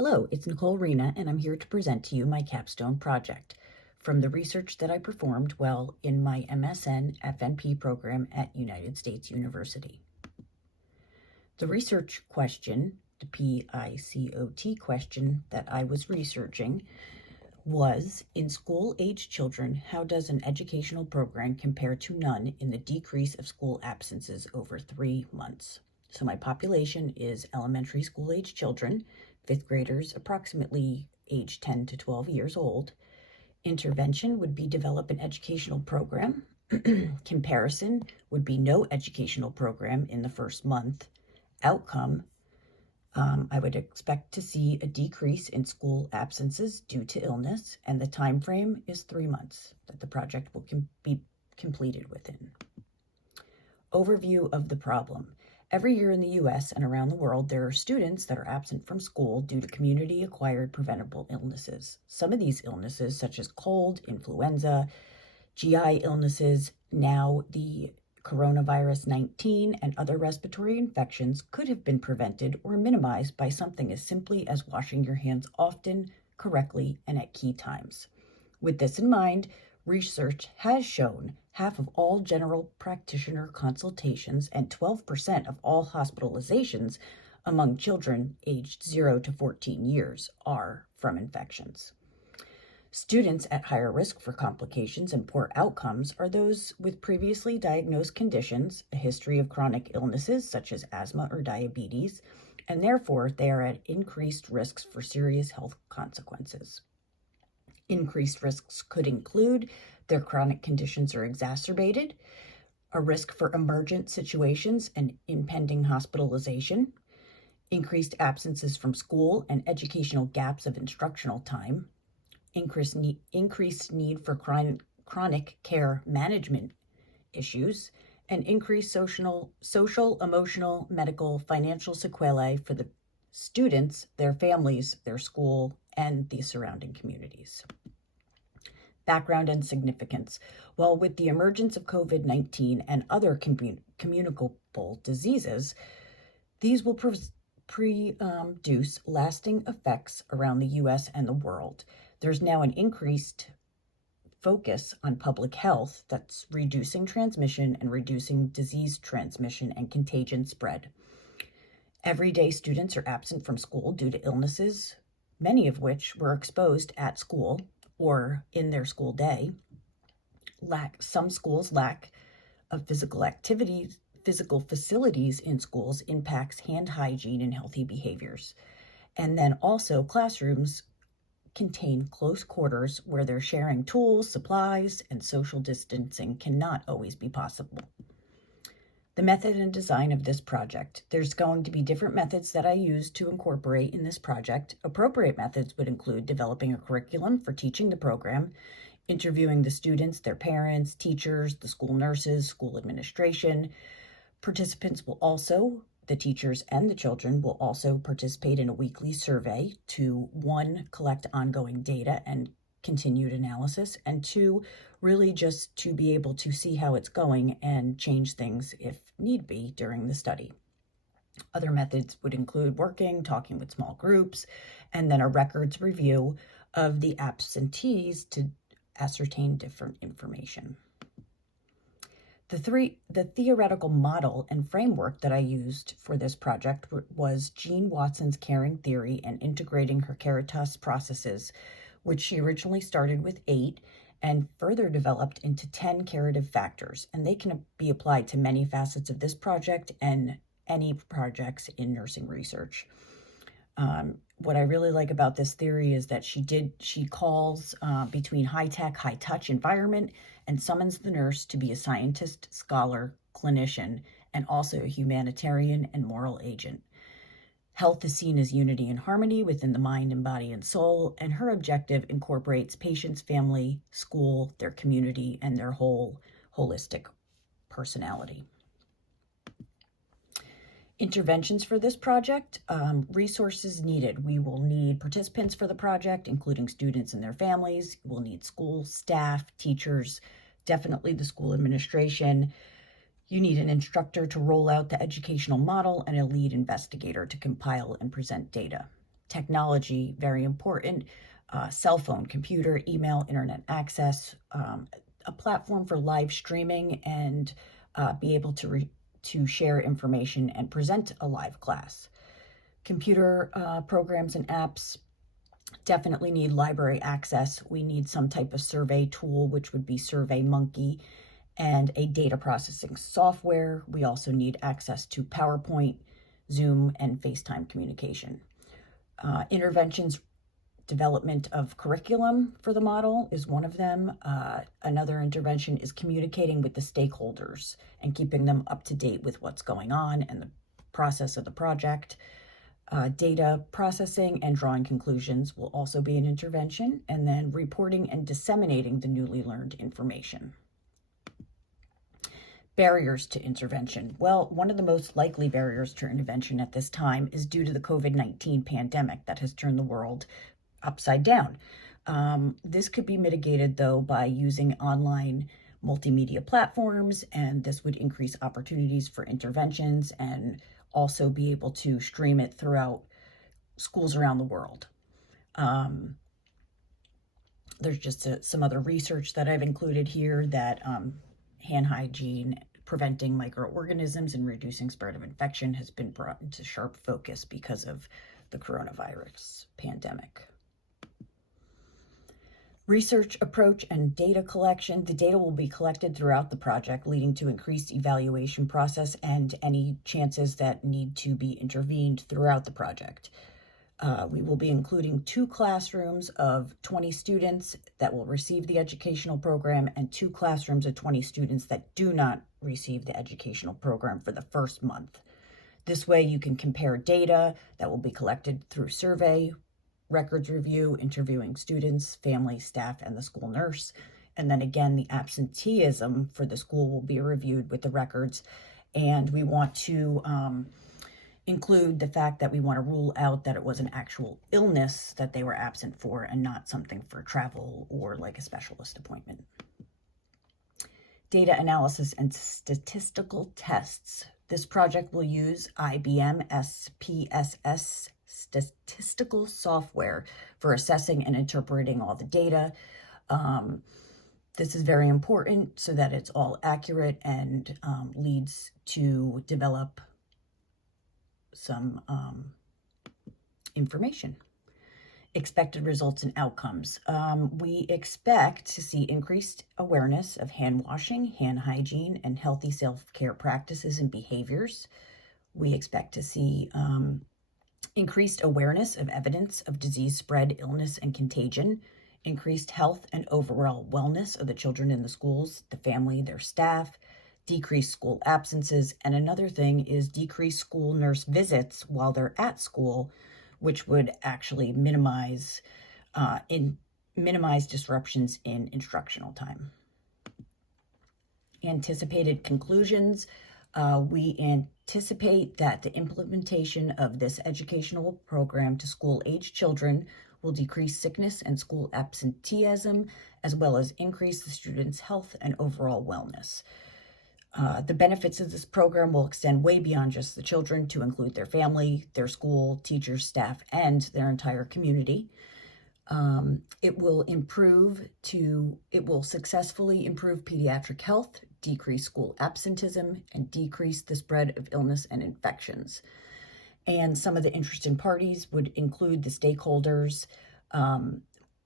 Hello, it's Nicole Rena, and I'm here to present to you my Capstone project from the research that I performed while in my MSN FNP program at United States University. The research question, the PICOT question that I was researching was, in school-age children, how does an educational program compare to none in the decrease of school absences over 3 months? So my population is elementary school-age children, fifth graders, approximately age 10 to 12 years old. Intervention would be develop an educational program. Comparison would be no educational program in the first month. Outcome, I would expect to see a decrease in school absences due to illness, and the time frame is 3 months that the project will be completed within. Overview of the problem. Every year in the U.S. and around the world, there are students that are absent from school due to community-acquired preventable illnesses. Some of these illnesses, such as cold, influenza, GI illnesses, now the coronavirus 19 and other respiratory infections, could have been prevented or minimized by something as simply as washing your hands often, correctly, and at key times. With this in mind, research has shown half of all general practitioner consultations and 12% of all hospitalizations among children aged 0 to 14 years are from infections. Students at higher risk for complications and poor outcomes are those with previously diagnosed conditions, a history of chronic illnesses such as asthma or diabetes, and therefore they are at increased risks for serious health consequences. Increased risks could include their chronic conditions are exacerbated, a risk for emergent situations and impending hospitalization, increased absences from school and educational gaps of instructional time, increased need for chronic care management issues, and increased social, emotional, medical, financial sequelae for the students, their families, their school, and the surrounding communities. Background and significance. Well, with the emergence of COVID-19 and other communicable diseases, these will produce lasting effects around the U.S. and the world. There's now an increased focus on public health that's reducing transmission and reducing disease transmission and contagion spread. Everyday students are absent from school due to illnesses, many of which were exposed at school or in their school day. Some schools lack of physical facilities in schools impacts hand hygiene and healthy behaviors. And then also classrooms contain close quarters where they're sharing tools, supplies, and social distancing cannot always be possible. The method and design of this project. There's going to be different methods that I use to incorporate in this project. Appropriate methods would include developing a curriculum for teaching the program, interviewing the students, their parents, teachers, the school nurses, school administration. Participants will also, the teachers and the children will also participate in a weekly survey to, 1, collect ongoing data and continued analysis, and 2, really just to be able to see how it's going and change things if need be during the study. Other methods would include talking with small groups, and then a records review of the absentees to ascertain different information. The theoretical model and framework that I used for this project was Jean Watson's caring theory and integrating her Caritas processes, which she originally started with 8 and further developed into 10 curative factors. And they can be applied to many facets of this project and any projects in nursing research. What I really like about this theory is that she calls between high-tech, high-touch environment and summons the nurse to be a scientist, scholar, clinician, and also a humanitarian and moral agent. Health is seen as unity and harmony within the mind and body and soul, and her objective incorporates patients, family, school, their community, and their whole holistic personality. Interventions for this project, resources needed. We will need participants for the project, including students and their families. We'll need school staff, teachers, definitely the school administration. You need an instructor to roll out the educational model and a lead investigator to compile and present data. technology, very important, cell phone, computer, email, internet access, a platform for live streaming, and be able to share information and present a live class. Computer programs and apps definitely need library access. We need some type of survey tool, which would be SurveyMonkey, and a data processing software. We also need access to PowerPoint, Zoom, and FaceTime communication. Interventions, development of curriculum for the model is one of them. Another intervention is communicating with the stakeholders and keeping them up to date with what's going on and the process of the project. Data processing and drawing conclusions will also be an intervention, and then reporting and disseminating the newly learned information. Barriers to intervention. Well, one of the most likely barriers to intervention at this time is due to the COVID-19 pandemic that has turned the world upside down. This could be mitigated, though, by using online multimedia platforms, and this would increase opportunities for interventions and also be able to stream it throughout schools around the world. There's just some other research that I've included here that hand hygiene, preventing microorganisms, and reducing spread of infection has been brought into sharp focus because of the coronavirus pandemic. Research approach and data collection. The data will be collected throughout the project, leading to increased evaluation process and any chances that need to be intervened throughout the project. We will be including 2 classrooms of 20 students that will receive the educational program and 2 classrooms of 20 students that do not receive the educational program for the first month. This way you can compare data that will be collected through survey, records review, interviewing students, family, staff, and the school nurse. And then again, the absenteeism for the school will be reviewed with the records. And we want to include the fact that we want to rule out that it was an actual illness that they were absent for and not something for travel or like a specialist appointment. Data analysis and statistical tests. This project will use IBM SPSS statistical software for assessing and interpreting all the data. This is very important so that it's all accurate and leads to develop some information. Expected results and outcomes. We expect to see increased awareness of hand washing, hand hygiene, and healthy self-care practices and behaviors. We expect to see increased awareness of evidence of disease spread, illness, and contagion, increased health and overall wellness of the children in the schools, the family, their staff, decreased school absences, and another thing is decreased school nurse visits while they're at school, which would actually minimize disruptions in instructional time. Anticipated conclusions. We anticipate that the implementation of this educational program to school-age children will decrease sickness and school absenteeism, as well as increase the students' health and overall wellness. The benefits of this program will extend way beyond just the children to include their family, their school, teachers, staff, and their entire community. It will successfully improve pediatric health, decrease school absenteeism, and decrease the spread of illness and infections. And some of the interested parties would include the stakeholders,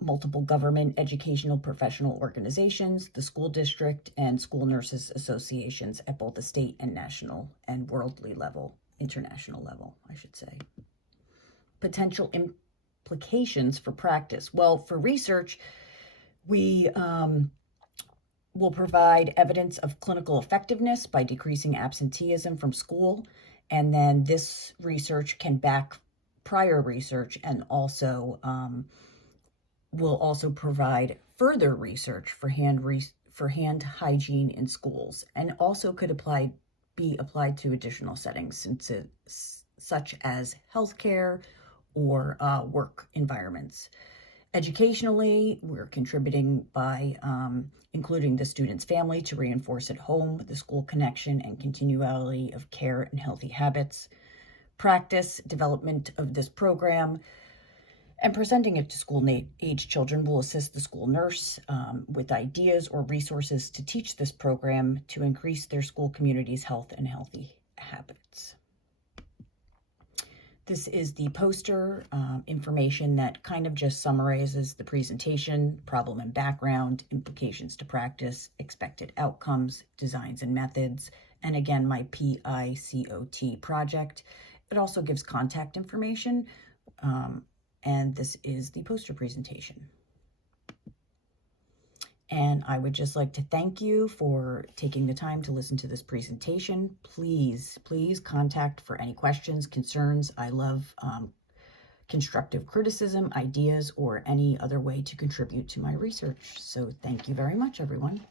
multiple government, educational, professional organizations, the school district, and school nurses associations at both the state and national and worldly level, international level, I should say. Potential implications for practice. Well, for research, we will provide evidence of clinical effectiveness by decreasing absenteeism from school. And then this research can back prior research and also will also provide further research for hand hygiene in schools, and also could be applied to additional settings such as healthcare or work environments. Educationally, we're contributing by including the student's family to reinforce at home the school connection and continuality of care and healthy habits. Practice development of this program. And presenting it to school-age children will assist the school nurse with ideas or resources to teach this program to increase their school community's health and healthy habits. This is the poster information that kind of just summarizes the presentation, problem and background, implications to practice, expected outcomes, designs and methods, and again, my PICOT project. It also gives contact information, and this is the poster presentation. And I would just like to thank you for taking the time to listen to this presentation. Please contact for any questions, concerns. I love constructive criticism, ideas, or any other way to contribute to my research. So thank you very much, everyone.